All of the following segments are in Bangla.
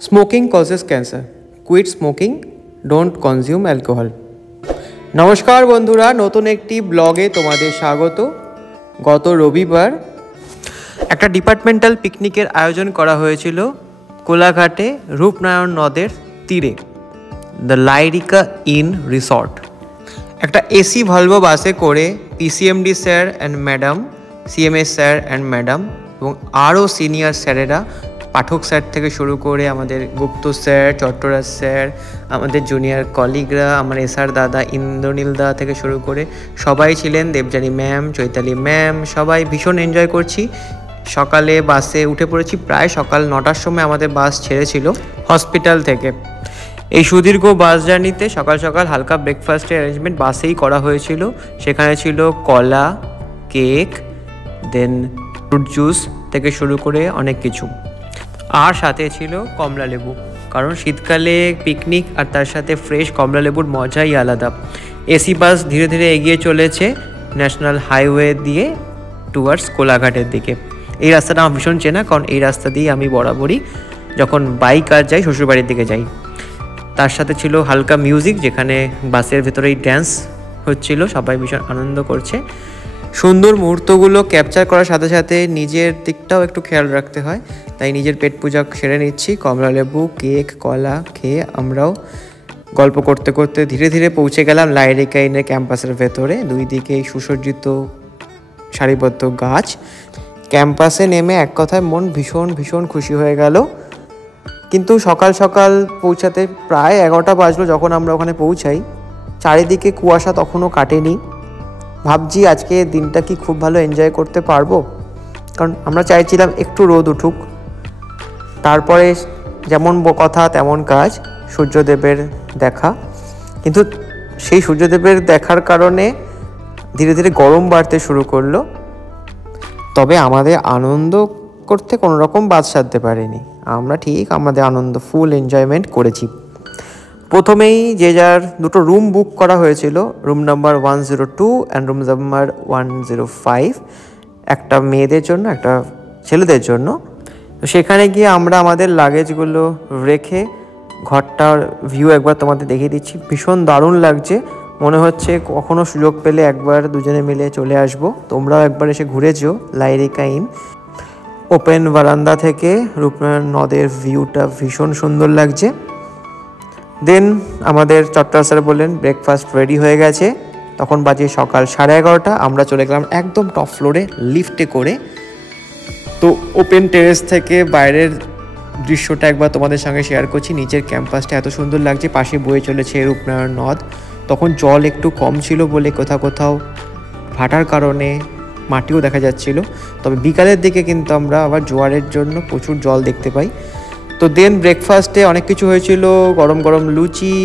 Smoking causes cancer. Quit smoking. Don't consume alcohol. নমস্কার বন্ধুরা, নতুন একটি ব্লগে তোমাদের স্বাগত। গত রবিবার একটা ডিপার্টমেন্টাল পিকনিকের আয়োজন করা হয়েছিল কোলাঘাটে রূপনারায়ণ নদের তীরে, দ্য লাইরিকা ইন রিসর্ট। একটা এসি ভলভো বাসে করে PCMD sir and madam, CMS sir and madam এবং আরও সিনিয়র স্যারেরা, পাঠক স্যার থেকে শুরু করে আমাদের গুপ্ত স্যার, চট্টরাজ স্যার, আমাদের জুনিয়র কলিগরা, আমার এসআর দাদা, ইন্দ্রনীল দা থেকে শুরু করে সবাই ছিলেন, দেবযানী ম্যাম, চৈতালি ম্যাম, সবাই ভীষণ এনজয় করছি। সকালে বাসে উঠে পড়েছি, প্রায় সকাল 9টার সময় আমাদের বাস ছেড়েছিল হসপিটাল থেকে। এই সুদীর্ঘ বাস জার্নিতে সকাল সকাল হালকা ব্রেকফাস্টের অ্যারেঞ্জমেন্ট বাসেই করা হয়েছিল। সেখানে ছিল কলা, কেক, দেন ফ্রুট জুস থেকে শুরু করে অনেক কিছু, আর সাথে ছিল কমলা লেবু, কারণ শীতকালে পিকনিক আর তার সাথে ফ্রেশ কমলা লেবুর মজাই আলাদা। এসি বাস ধীরে ধীরে এগিয়ে চলেছে ন্যাশনাল হাইওয়ে দিয়ে টুয়ার্ডস কোলাঘাটের দিকে। এই রাস্তাটা আমার ভীষণ চেনা, কারণ এই রাস্তা দিয়ে আমি বরাবরই যখন বাইক আর যাই শ্বশুরবাড়ির দিকে যাই। তার সাথে ছিল হালকা মিউজিক, যেখানে বাসের ভেতরেই ড্যান্স হচ্ছিল, সবাই ভীষণ আনন্দ করছে। সুন্দর মুহূর্তগুলো ক্যাপচার করার সাথে সাথে নিজের দিকটাও একটু খেয়াল রাখতে হয়, তাই নিজের পেট পূজা সেরে নিচ্ছি। কমলা লেবু, কেক, কলা খেয়ে আমরাও গল্প করতে করতে ধীরে ধীরে পৌঁছে গেলাম লাইরিকা ইনের ক্যাম্পাসের ভেতরে। দুই দিকে সুসজ্জিত সারিবদ্ধ গাছ। ক্যাম্পাসে নেমে এক কথায় মন ভীষণ ভীষণ খুশি হয়ে গেল। কিন্তু সকাল সকাল পৌঁছাতে প্রায় 11টা বাজলো যখন আমরা ওখানে পৌঁছাই। চারিদিকে কুয়াশা তখনও কাটেনি। ভাবছি আজকে দিনটা কি খুব ভালো এনজয় করতে পারবো, কারণ আমরা চাইছিলাম একটু রোদ উঠুক। তারপরে যেমন কথা তেমন কাজ, সূর্যদেবের দেখা। কিন্তু সেই সূর্যদেবের দেখার কারণে ধীরে ধীরে গরম বাড়তে শুরু করলো। তবে আমাদের আনন্দ করতে কোনো রকম বাদ সাধতে পারিনি। আমরা ঠিক আমাদের আনন্দ ফুল এনজয়মেন্ট করেছি। প্রথমেই যে যার দুটো রুম বুক করা হয়েছিল, room number 102 and room number 105, একটা মেয়েদের জন্য, একটা ছেলেদের জন্য। তো সেখানে গিয়ে আমরা আমাদের লাগেজগুলো রেখে ঘরটার ভিউ একবার তোমাদের দেখিয়ে দিচ্ছি। ভীষণ দারুণ লাগছে, মনে হচ্ছে কখনো সুযোগ পেলে একবার দুজনে মিলে চলে আসবো। তোমরাও একবার এসে ঘুরে যেও লাইরিকা ইন। ওপেন বারান্দা থেকে রূপনারায়ণ নদের ভিউটা ভীষণ সুন্দর লাগছে। দেন আমাদের চট্টরাজ স্যার বললেন ব্রেকফাস্ট রেডি হয়ে গেছে। তখন বাজে সকাল 11:30। আমরা চলে গেলাম একদম টপ ফ্লোরে লিফটে করে। তো ওপেন টেরেস থেকে বাইরের দৃশ্যটা একবার তোমাদের সঙ্গে শেয়ার করছি। নিচের ক্যাম্পাসটা এত সুন্দর লাগছে, পাশে বয়ে চলেছে রূপনারায়ণ নদ। তখন জল একটু কম ছিল বলে কোথাও কোথাও ভাটার কারণে মাটিও দেখা যাচ্ছিল। তবে বিকালের দিকে কিন্তু আমরা আবার জোয়ারের জন্য প্রচুর জল দেখতে পাই। তো দেন ব্রেকফাস্টে অনেক কিছু হয়েছিল, গরম গরম লুচি,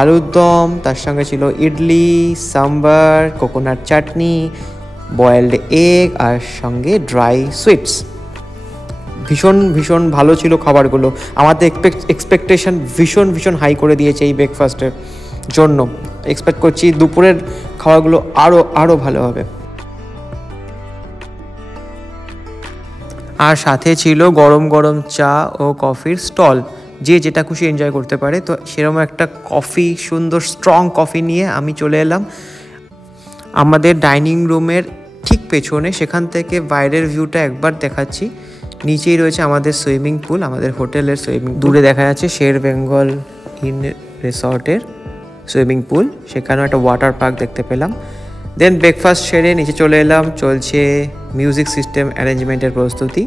আলুর দম, তার সঙ্গে ছিল ইডলি, সাম্বার, কোকোনাট চাটনি, বয়েলড এগ, আর সঙ্গে ড্রাই সুইটস। ভীষণ ভীষণ ভালো ছিল খাবারগুলো। আমাদের এক্সপেকটেশন ভীষণ ভীষণ হাই করে দিয়েছে এই ব্রেকফাস্টের জন্য। এক্সপেক্ট করছি দুপুরের খাবারগুলো আরও ভালো হবে। আর সাথে ছিল গরম গরম চা ও কফির স্টল, যে যেটা খুশি এনজয় করতে পারে। তো সেরকম একটা কফি, সুন্দর স্ট্রং কফি নিয়ে আমি চলে এলাম আমাদের ডাইনিং রুমের ঠিক পেছনে। সেখান থেকে বাইরের ভিউটা একবার দেখাচ্ছি। নিচেই রয়েছে আমাদের সুইমিং পুল, আমাদের হোটেলের সুইমিং। দূরে দেখা যাচ্ছে শের বেঙ্গল ইন রিসর্টের সুইমিং পুল, সেখানেও একটা ওয়াটার পার্ক দেখতে পেলাম। দেন ব্রেকফাস্ট সেরে নিচে চলে এলাম, চলছে মিউজিক সিস্টেম অ্যারেঞ্জমেন্টের প্রস্তুতি।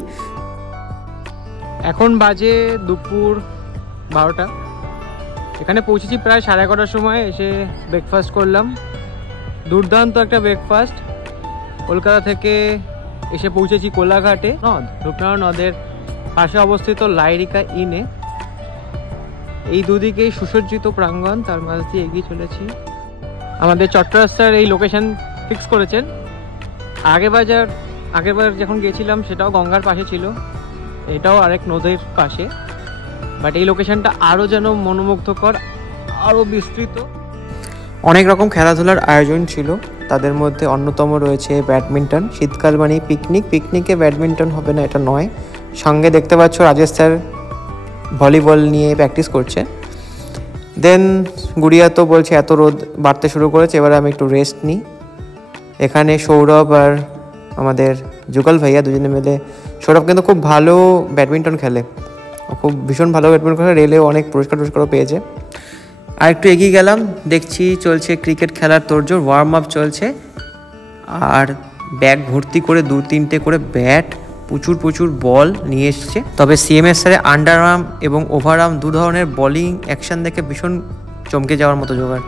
এখন বাজে দুপুর 12টা। এখানে পৌঁছেছি প্রায় 11:30টার সময়। এসে ব্রেকফাস্ট করলাম, দুর্দান্ত একটা ব্রেকফাস্ট। কলকাতা থেকে এসে পৌঁছেছি কোলাঘাটে নদ, রূপনারায়ণ নদের পাশে অবস্থিত লাইরিকা ইনে। এই দুদিকেই সুসজ্জিত প্রাঙ্গণ, তার মাঝ দিয়ে এগিয়ে চলেছি। আমাদের চট্টরাজ স্যার এই লোকেশন ফিক্স করেছেন। আগেরবার যখন গিয়েছিলাম সেটাও গঙ্গার পাশে ছিল, এটাও আরেক নদীর পাশে, বাট এই লোকেশনটা আরও যেন মনোমুগ্ধকর, আরও বিস্তৃত। অনেক রকম খেলাধুলার আয়োজন ছিল, তাদের মধ্যে অন্যতম রয়েছে ব্যাডমিন্টন। শীতকাল মানে পিকনিকে ব্যাডমিন্টন হবে না এটা নয়। সঙ্গে দেখতে পাচ্ছ রাজেশ স্যার ভলিবল নিয়ে প্র্যাকটিস করছে। দেন গুড়িয়া তো বলছে এত রোদ বাড়তে শুরু করেছে, এবার আমি একটু রেস্ট নিই। এখানে সৌরভ আর আমাদের যুগল ভাইয়া দুজনে মিলে, সৌরভ কিন্তু খুব ভালো ব্যাডমিন্টন খেলে, খুব ভীষণ ভালো ব্যাডমিন্টন খেলে, রেলেও অনেক পুরস্কারও পেয়েছে। আর একটু এগিয়ে গেলাম, দেখছি চলছে ক্রিকেট খেলার তোড়জোড়, ওয়ার্ম আপ চলছে। আর ব্যাগ ভর্তি করে 2-3টে করে ব্যাট, প্রচুর বল নিয়ে এসছে। তবে সিএমএস স্যারের আন্ডার আর্ম এবং ওভার আর্ম দু ধরনের বোলিং অ্যাকশন দেখে ভীষণ চমকে যাওয়ার মতো জোগাড়।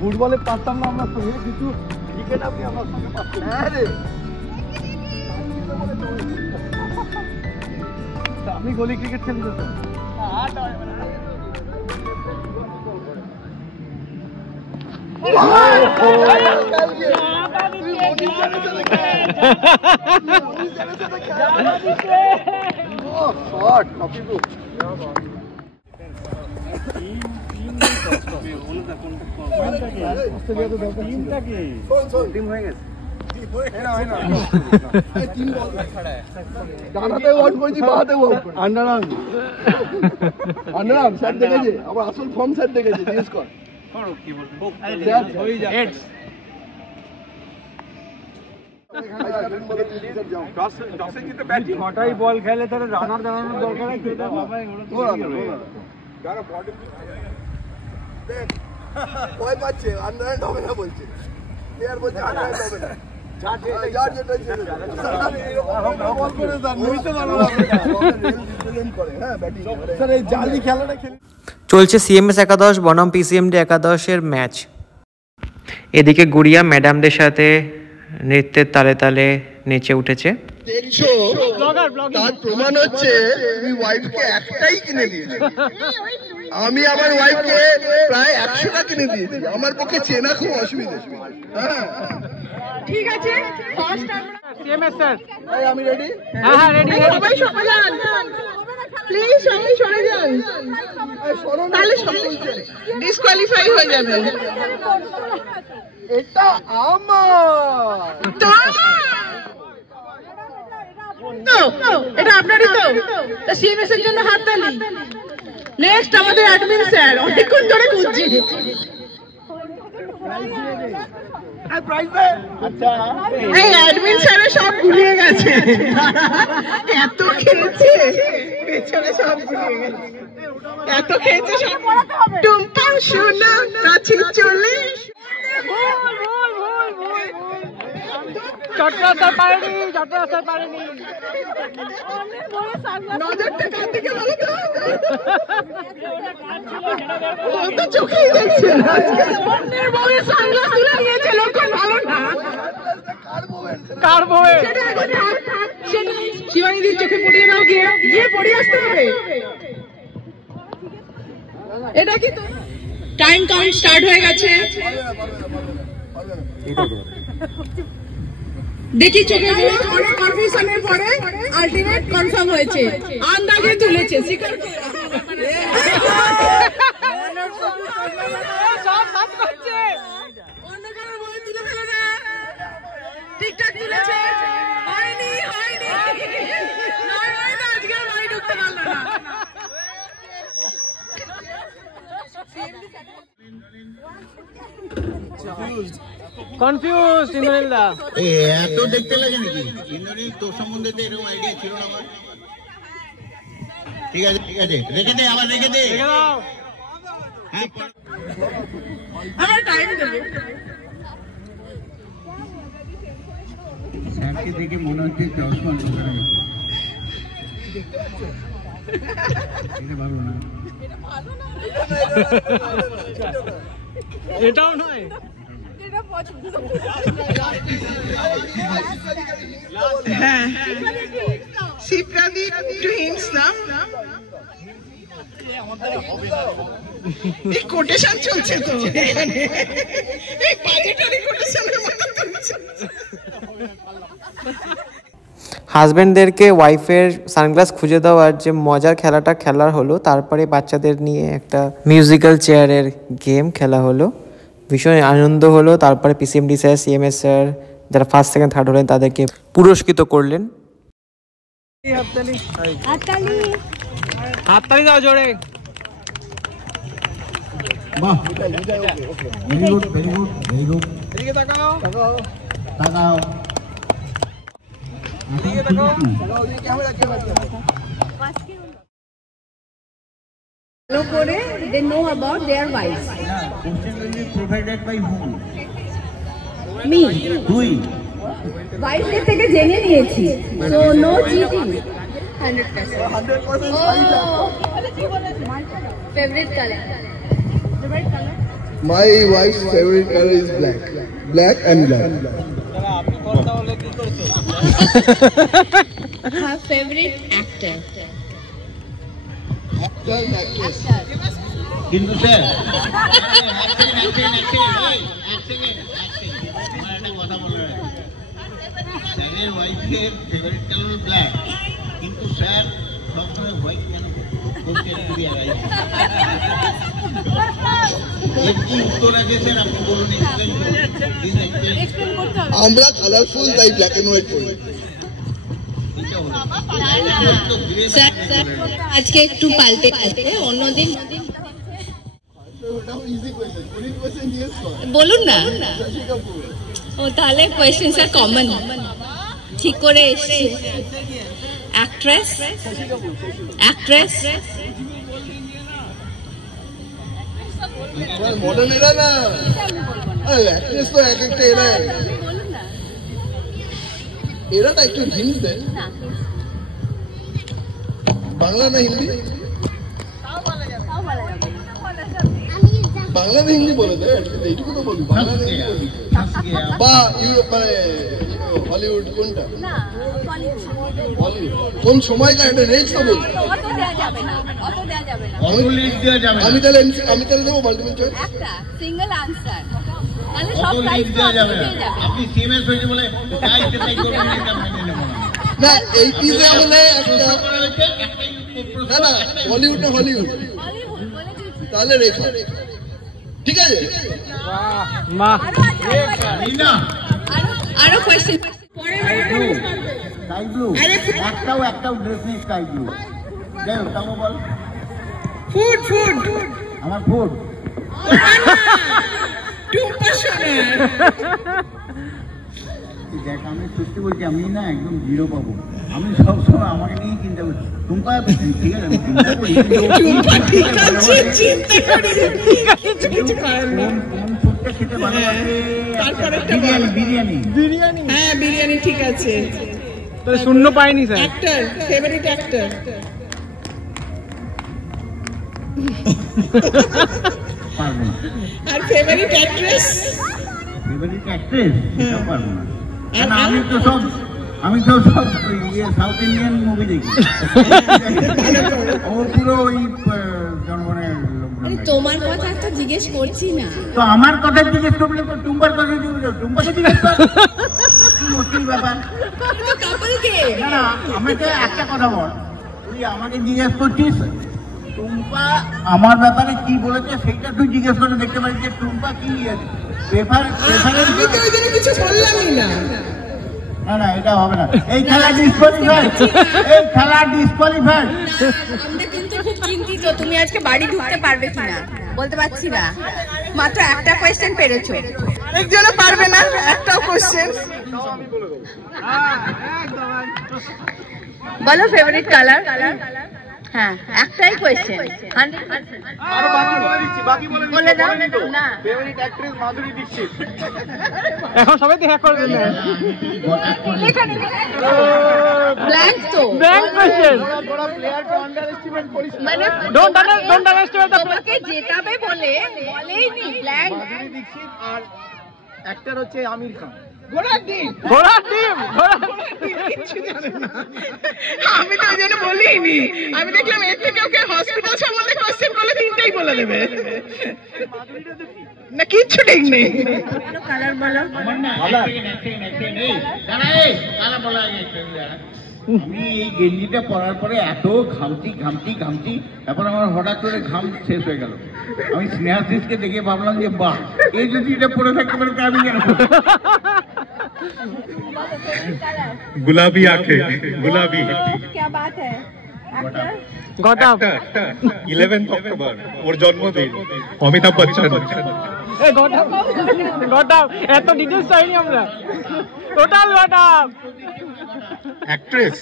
ফুটবলে পারতাম না আমরা সঙ্গে, কিন্তু ক্রিকেট আপনি আমার সঙ্গে পারতেন। হ্যাঁ রে, আমি গলি ক্রিকেট খেলি তো। আন্ডারআর্ম স্যার দেখেছে, আবার আসল ফর্ম স্যার দেখেছে, জিজ্ঞেস কর। ছটাই বল খেলে তাহলে রানার দাঁড়ানোর দরকার আছে। ভয় পাচ্ছে, আন্ডারহ্যান্ড হবে না বলছে, প্লেয়ার বলছে আন্ডারহ্যান্ড হবে না। চলছে সিএমএস একাদশ বনাম পিসিএমডি একাদশের ম্যাচ। এদিকে গুড়িয়া ম্যাডামদের সাথে নৃত্যের তালে তালে নেচে উঠেছে। দেখছো, তার প্রমাণ হচ্ছে তুমি ওয়াইফকে একটাই কিনে দিয়েছো। আমি আমার ওয়াইফকে প্রায় 100টা কিনে দিয়েছি, আমার পক্ষে চেনা খুব অসুবিধা। হ্যাঁ ঠিক আছে, ফার্স্ট আমরা সিএমএস স্যার, আমি রেডি। হ্যাঁ রেডি। সবাই সরে যান প্লিজ, সবাই সরে যান, তাহলে ডিসকোয়ালিফাই হয়ে যাবে। এটা আমার তো এটা আপনারই তো সিএমএস এর জন্য হাততালি। নেক্সট আমাদের অ্যাডমিন স্যার, অনেকক্ষণ ধরে খুঁজছি। এই অ্যাডমিন স্যারের সব ভুলিয়ে গেছে, এত খেয়েছে পেছনে, সব ভুলিয়ে গেছে, এত খেয়েছে সব। টুম্পা সোনা কাছে চলে, চট্টগ্রাম পারেনি, চট্টগ্রাম পারেনি। নজরটা কার দিকে বলো তো? ও তো চোখেই দেখছে না। অন্যের বউয়ের সানগ্লাস তুলে নিয়েছে, লক্ষণ ভালো না। কার বউয়ে? সেটা এখন থাক, সেটা শিবানীদির চোখে পড়িয়ে দাও, গিয়ে পড়িয়ে আসতে হবে। এটা কি তো টাইম কাউন্ট স্টার্ট হয়ে গেছে। দেখি চোখে অনেক কনফিউশনের পরে আলটিমেট কনফার্ম হয়েছে, আন্দাজে তুলেছে, স্বীকার করে। সব হাত করছে, অন্য কারোর বই তুলে ফেলো না, ঠিকঠাক তুলেছে। হয়নি নয় না, আজকে বাড়ি ঢুকতে পারলো না। কনফিউজ ইন্দ্রনীলদা। এত দেখতে লাগে নাকি? ইন্দ্রনীল, তোর সম্বন্ধে তো এরকম আইডিয়া ছিল না আমার। ঠিক আছে রেখে দে, আবার রেখে দে। আমার টাইম দেবো। স্যারকে দেখে মনে হচ্ছে চশমা এটা ভালো না, এটাও নয়। হ্যাঁ, শিপ্রাদি টুইনস না, এই কোটেশন চলছে তো এখানে, এই বাজেটারি কোটেশনের মতো চলছে। হাজব্যান্ডদেরকে ওয়াইফের সানগ্লাস খুঁজে দেওয়ার যে মজার খেলাটা খেলার হলো, তারপরে বাচ্চাদের নিয়ে একটা মিউজিক্যাল চেয়ারের গেম খেলা হলো, ভীষণ আনন্দ হলো। তারপরে পিসিএমডি স্যার, সিএমএস স্যার যারা ফার্স্ট সেকেন্ড থার্ড হলেন তাদেরকে পুরস্কৃত করলেন। হাততালি দাও জোরে। বাহ, very good, very good, very good. এদিকে তাকাও। তাকাও। এদিকে তাকাও। Follow করে they know about their wives. Question will be provided by whom? Me. তুই। Wife থেকে জেনে নিয়েছি। So no cheating. 100%. 100%. Favorite color. Favorite color. My wife's favorite color is black. Black and black. Her favorite actor. কিন্তু স্যার কথা বলে স্যারের ওয়াইফের ফেভারিট কালার ব্ল্যাক, কিন্তু স্যার সবসময় হোয়াইট কেন কি উত্তর আছে স্যার আপনি বলুন। আমরা কালারফুল তাই ব্ল্যাক এন্ড হোয়াইট পরি। আজকে একটু পাল্টে আছে, অন্যদিন বলুন না। ও তাহলে কোয়েশ্চেনস আর কমন ঠিক করে এসেছি। অ্যাক্ট্রেস, অ্যাক্ট্রেস মডার্ন এরা না, অ্যাক্ট্রেস তো এক একটা এরা, এরাটা একটু হিন্ট দেয়। বাংলা না হিন্দি? বাংলা না হিন্দি বলে দেয়, এইটুকু তো বলি। বাংলা না হিন্দি বলি বা ইউরোপ মানে হলিউড কোনটা? হলিউড কোন সময়কার একটা রেঞ্জ তো বলি। আমি তাহলে দেবো মাল্টিপল চয়েস। সিঙ্গেল আনসার আপনি সিএমএস হয়েছে বলে না এই পিজে হলে না না হলিউড না হলিউড তাহলে রেখা ঠিক আছে। আরো কোয়েশ্চেন স্কাই ব্লু, একটাও ড্রেস নেই স্কাই ব্লু। যাই হোক তাও বল। ফুড ফুড আমার ফুড দেখ, আমি সত্যি বলছি, আমি না একদম জিরো পাবো। আমি সবসময় আমাকে নিয়েই চিন্তা করি। টুম্পা ঠিক আছে, আমি চিন্তা করি কোন ফুডটা খেতে ভালোবাসে। বিরিয়ানি, বিরিয়ানি, হ্যাঁ বিরিয়ানি ঠিক আছে। তাহলে শূন্য পাইনি স্যার। Actor, favourite actor. পারবো না। আর ফেভারিট অ্যাক্ট্রেস? ফেভারিট অ্যাক্ট্রেস সেটাও পারবো না। আমি তো সব সাউথ ইন্ডিয়ান মুভি দেখি। ও পুরো ওই জনগণের লোক। তোমার কথা তো জিজ্ঞেস করছি না। তো আমার কথা জিজ্ঞেস করলে তো টুম্পার কথা জিজ্ঞেস, টুম্পাকে জিজ্ঞেস কর। কি মুশকিল ব্যাপার। তো কাপলকে না না, আমাকে একটা কথা বল, তুই আমাকে জিজ্ঞেস করছিস টুম্পা আমার ব্যাপারে কি বলেছে, সেইটা তুই জিজ্ঞেস করে দেখতে পারিস যে টুম্পা কি প্রেফারেন্স। আমি তো ওই জন্য কিছু বললামই না। না না, এটা হবে না। এই খেলা ডিসকোয়ালিফাইড, এই খেলা ডিসকোয়ালিফাইড। আমরা কিন্তু খুব চিন্তিত তুমি আজকে বাড়ি ঢুকতে পারবে কিনা বলতে পারছি না। মাত্র একটা কোয়েশ্চেন পেরেছো, আরেকজনও পারবে না একটাও কোশ্চেন। বলো ফেভারিট কালার। হ্যাঁ একটাই কোয়েশ্চেন, 100%। বলে দাও না। এখন সবাই দেখা করবে না। ব্ল্যাঙ্ক তো ব্ল্যাঙ্ক কোশ্চেন। মানে ডোন্ট আন্ডারস্টিমেট দ্য তোমাকে জেতাবে বলে বলেইনি ব্ল্যাঙ্ক। অ্যাক্টর হচ্ছে আমির খান। ঘোড়া টিম কিছু জানে না। আমি তো ওই জন্য বলিনি। আমি দেখলাম এর থেকে ওকে হসপিটাল সম্বন্ধে কোশ্চেন করলে তিনটেই বলে দেবে। না কিচ্ছু ঠিক নেই। কালার বলো। আমি এই গেঞ্জিটা পরার পরে এত ঘামছি, তারপর আমার হঠাৎ করে ঘাম শেষ হয়ে গেল। আমি স্নেহাশিসকে দেখে ভাবলাম যে বাহ, এই যদি এটা পরে থাকতে পারে আমি কেন। गुलाबी आंखें, गुलाबी। क्या बात है। গট আপ 11th অক্টোবর ওর জন্মদিন অমিতাভ বচ্চন এই গট আপ এত ডিটেইলস চাইনি আমরা টোটাল গট আপ অ্যাক্ট্রেস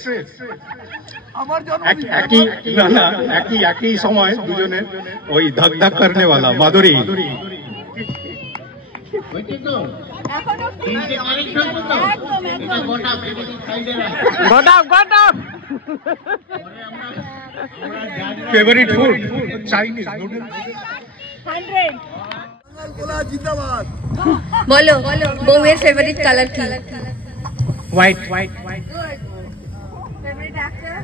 একই সময় দুজনে ওই ধক ধক করনে वाला Madhuri got up favourite food Chinese noodles 100 বলো বউয়ের ফেভারিট কালার কি? White favourite actor?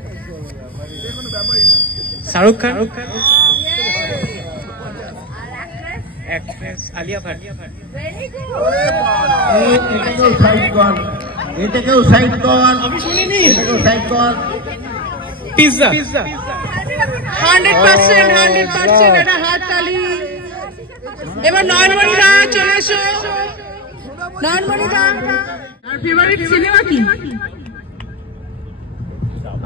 Shahrukh Khan আর actress? Actress Alia Bhatt very good. এটাকেও সাইড কর আমি শুনিনি এটাকেও সাইড কর পিজ্জা 100% এটা হাত তালি। এবার নয়নমণিরা চলে এসো। নয়নমণিরা আর ফেভারিট সিনেমা কি?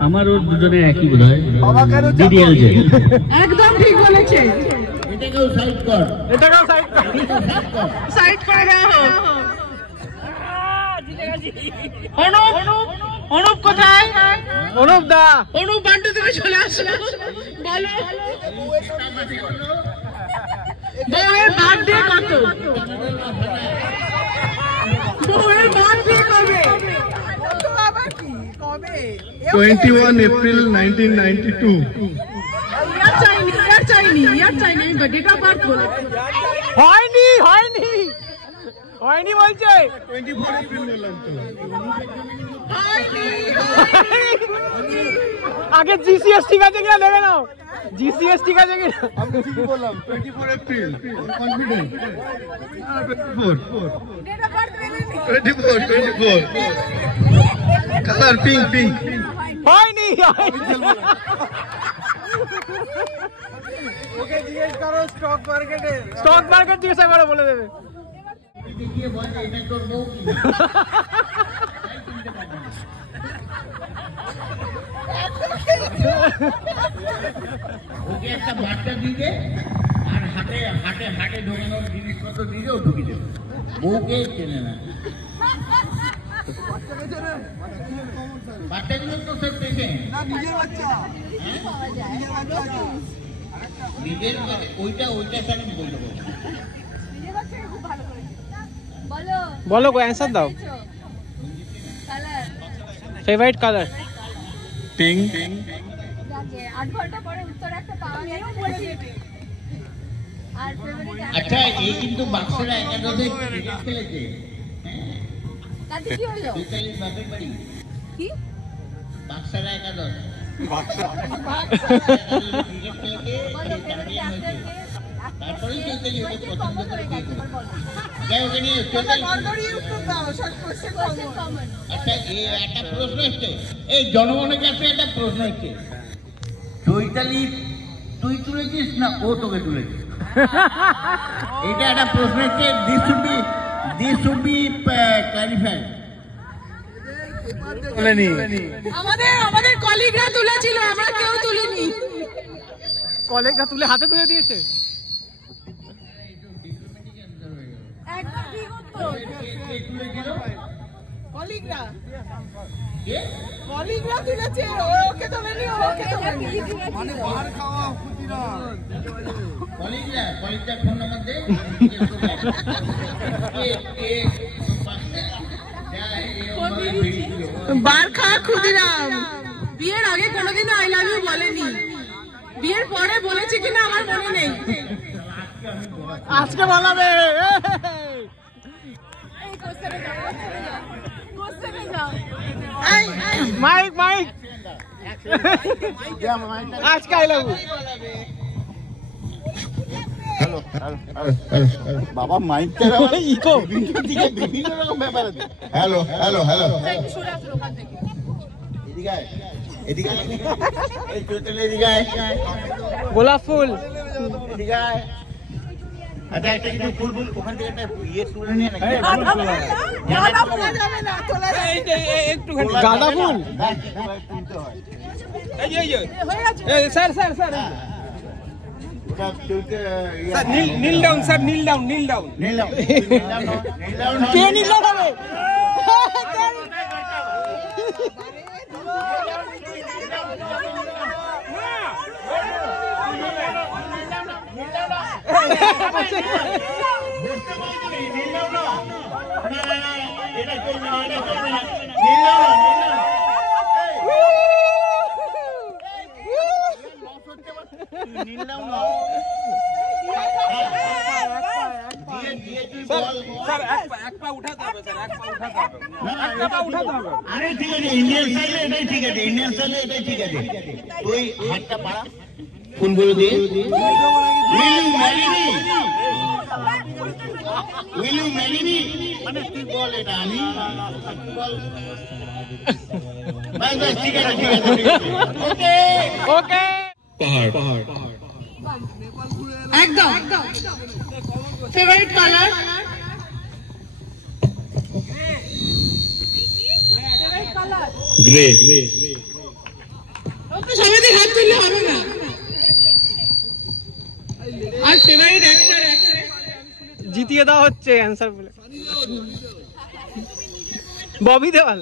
আমার ওর দুজনের একই বোধ হয় ডিডিএলজে একদম ঠিক বলেছে। এটাকেও সাইড কর সাইড করে দেওয়া হোক। অনুপ কোথায়? অনুপ দা অনুপ বান্টু তুমি চলে আসো। বলো বউয়ের বার্থডে কত? বউয়ের বার্থডে কবে? 21 এপ্রিল 1992 ইয়ার চাইনি আমি ডেট অফ বার্থ বলে। হয়নি বলছে 24 এপ্রিল বললাম তো আগে জিসিএস ঠিক আছে কিনা দেখে নাও জিসিএস ঠিক আছে কিনা আমি ঠিকই বললাম 24 এপ্রিল কনফিডেন্ট 24 কালার পিঙ্ক হয়নি ওকে জিজ্ঞেস করো স্টক মার্কেট জিজ্ঞাসা করে বলে দেবে দেখিয়ে বল যে এটা তোর বউ কি ওকে একটা বার্তা দিবে আর হাটে ঢোকানোর জিনিসপত্র দিয়ে ও ঢুকে দেবে বউকে চেনে না বাচ্চাগুলো তো সব পেশেন্ট নিজের ওইটা সাথে বলতে পারবো বলো গো অ্যান্সার দাও কালার ফেভারিট কালার পিঙ্ক 8 ঘন্টা পরে উত্তর একটা পাওয়া গেছে। আর ফেভারিট আচ্ছা এই কিন্তু বাক্সরা একাদশে ক্রিকেট খেলেছে তাতে কি হলো? চৈতালির বাপের বাড়ি কি বাক্সরা একাদশ ক্রিকেট খেলেছে চ্যাম্পিয়ন হয়েছে তারপরেই চৈতালি ওকে পছন্দ করে দিয়েছে যাই ওকে নিয়ে চৈতালি আচ্ছা এই একটা প্রশ্ন এসছে এই জনগণের কাছে একটা প্রশ্ন এসছে চৈতালি তুই তুলেছিস না ও তোকে তুলেছিস এটা একটা প্রশ্ন এসছে দিস শুড বি ক্লারিফাইড আমাদের কলিগরা তুলেছিল, আমরা কেউ তুলিনি। কলেজটা তুলে হাতে তুলে দিয়েছে একদম ঠিক উত্তর। কলিগরা তুলেছে, ওকে তোলেনি, ওকে তোলেনি। মানে বার খাওয়া খুদিরা কলিগটা ফোন নাম্বার দে বার খাওয়া ক্ষুদিরাম বিয়ের আগে কোনোদিনও আই লাভ ইউ বলেনি, বিয়ের পরে বলেছে কিনা আমার মনে নেই। আজকে বলাবে এই কোশ্চেনে যাও মাইক আজকে আই লাভ বাবা মাইকটা ইকো বিভিন্ন রকম ব্যাপার আছে। হ্যালো এদিকে এই চৈতালি এদিকে গোলাপ ফুল এদিকে আচ্ছা একটা কিছু ফুল ওখান থেকে একটা ইয়ে তুলে নিয়ে নাকি গাঁদা ফুল নীল ডাউন স্যার, নীল ডাউন, নীল ডাউন, নীল ডাউন, কে নীল ডাউন হবে? ইন্ডিয়ান স্টাইলে এটাই ঠিক আছে, ইন্ডিয়ান স্টাইলে এটাই ঠিক আছে। তুই হাতটা পাড়া, কোনগুলো দিয়ে will you marry me মানে তুই বল এটা আমি বল বাস বাস ঠিক আছে ঠিক আছে ওকে ওকে পাহাড় একদম ফেভারিট কালার গ্রে তো সবাই হাত তুললে হবে না আর ফেভারিট অ্যাক্টর জিতিয়ে দেওয়া হচ্ছে অ্যান্সার বলে ববি দেওয়াল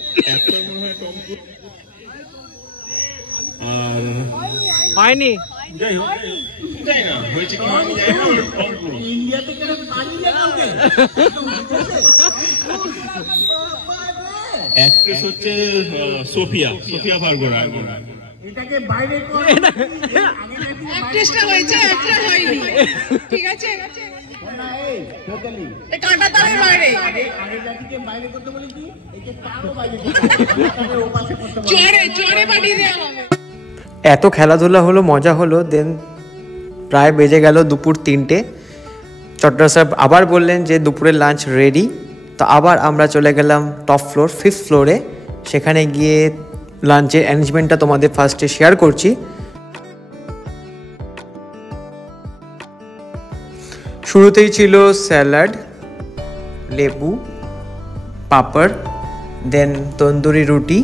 আর হয়নি যাই না হয়েছে কি হয়নি যাই না ইন্ডিয়াতে কেন পানি লাগাবে অ্যাক্ট্রেস হচ্ছে সোফিয়া ভার্গরা এটাকে বাইরে করে অ্যাক্ট্রেসটা হয়েছে অ্যাক্টর হয়নি ঠিক আছে এই কাঁটা তারের বাইরে আরে জাতিকে বাইরে করতে বলি কি এই যে তারও বাইরে করতে ও পাশে করতে জোরে পাঠিয়ে দেওয়া হবে এত খেলাধুলা হলো, মজা হলো। দেন প্রায় বেজে গেল দুপুর 3টে। চট্টগ্রাম স্যার আবার বললেন যে দুপুরের লাঞ্চ রেডি। তো আবার আমরা চলে গেলাম টপ ফ্লোর 5th ফ্লোরে। সেখানে গিয়ে লাঞ্চের অ্যারেঞ্জমেন্টটা তোমাদের ফার্স্টে শেয়ার করছি। শুরুতেই ছিল স্যালাড, লেবু, পাপড়, দেন তন্দুরি রুটি,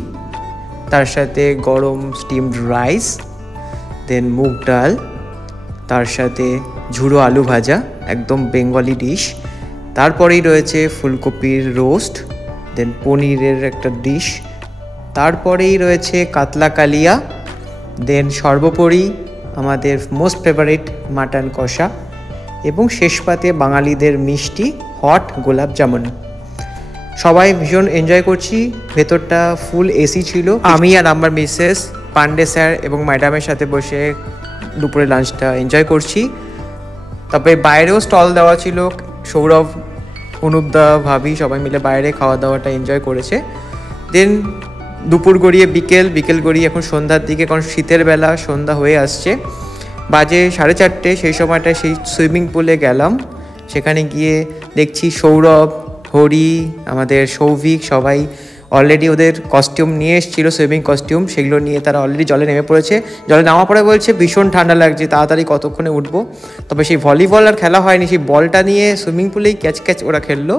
তার সাথে গরম স্টিমড রাইস, দেন মুগ ডাল, তার সাথে ঝুড়ো আলু ভাজা, একদম বেঙ্গলি ডিশ। তারপরেই রয়েছে ফুলকপির রোস্ট, দেন পনিরের একটা ডিশ, তারপরেই রয়েছে কাতলা কালিয়া, দেন সর্বোপরি আমাদের মোস্ট ফেভারিট মাটন কষা, এবং শেষ পাতে বাঙালিদের মিষ্টি হট গোলাপ জামুন। সবাই ভীষণ এনজয় করছি। ভেতরটা ফুল এসি ছিল। আমি আর আমার মিসেস, পান্ডে স্যার এবং ম্যাডামের সাথে বসে দুপুরে লাঞ্চটা এনজয় করছি। তবে বাইরেও স্টল দেওয়া ছিল। সৌরভ, অনুপদা, ভাবি সবাই মিলে বাইরে খাওয়া দাওয়াটা এনজয় করেছে। দেন দুপুর গড়িয়ে বিকেল গড়িয়ে এখন সন্ধ্যার দিকে, কারণ শীতের বেলা সন্ধ্যা হয়ে আসছে, বাজে 4:30। সেই সময়টায় সেই সুইমিং পুলে গেলাম। সেখানে গিয়ে দেখছি সৌরভ, হরি, আমাদের সৌভিক সবাই অলরেডি ওদের কস্টিউম নিয়ে এসেছিলো, সুইমিং কস্টিউম। সেগুলো নিয়ে তারা অলরেডি জলে নেমে পড়েছে। জলে নামা পরে বলছে ভীষণ ঠান্ডা লাগছে, তাড়াতাড়ি কতক্ষণে উঠবো। তবে সেই ভলিবল আর খেলা হয়নি, সেই বলটা নিয়ে সুইমিং পুলেই ক্যাচ ওরা খেললো।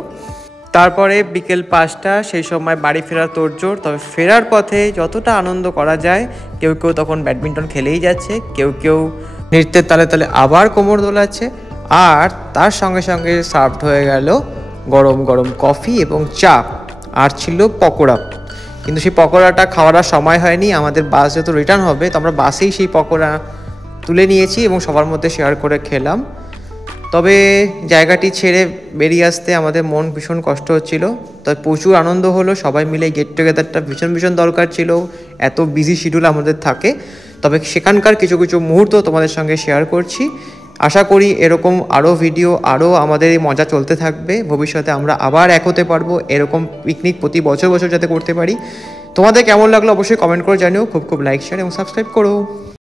তারপরে বিকেল 5টা, সেই সময় বাড়ি ফেরার তোড়জোড়। তবে ফেরার পথে যতটা আনন্দ করা যায়, কেউ তখন ব্যাডমিন্টন খেলেই যাচ্ছে, কেউ নৃত্যের তালে তালে আবার কোমর দোলাচ্ছে। আর তার সঙ্গে সঙ্গে সার্ভড হয়ে গেল গরম গরম কফি এবং চা, আর ছিল পকোড়া। কিন্তু সেই পকোড়াটা খাওয়ার সময় হয়নি। আমাদের বাস যত রিটার্ন হবে, তো আমরা বাসেই সেই পকোড়া তুলে নিয়েছি এবং সবার মধ্যে শেয়ার করে খেলাম। তবে জায়গাটি ছেড়ে বেরিয়ে আসতে আমাদের মন ভীষণ কষ্ট হচ্ছিল। তবে প্রচুর আনন্দ হলো, সবাই মিলে গেট টুগেদারটা ভীষণ দরকার ছিল। এত বিজি শিডিউল আমাদের থাকে। তবে সেখানকার কিছু মুহূর্ত তোমাদের সঙ্গে শেয়ার করছি। আশা করি এরকম আরও ভিডিও, আরও আমাদের এই মজা চলতে থাকবে। ভবিষ্যতে আমরা আবার এক হতে পারবো, এরকম পিকনিক প্রতি বছর যাতে করতে পারি। তোমাদের কেমন লাগলো অবশ্যই কমেন্ট করে জানিও। খুব লাইক, শেয়ার এবং সাবস্ক্রাইব করো।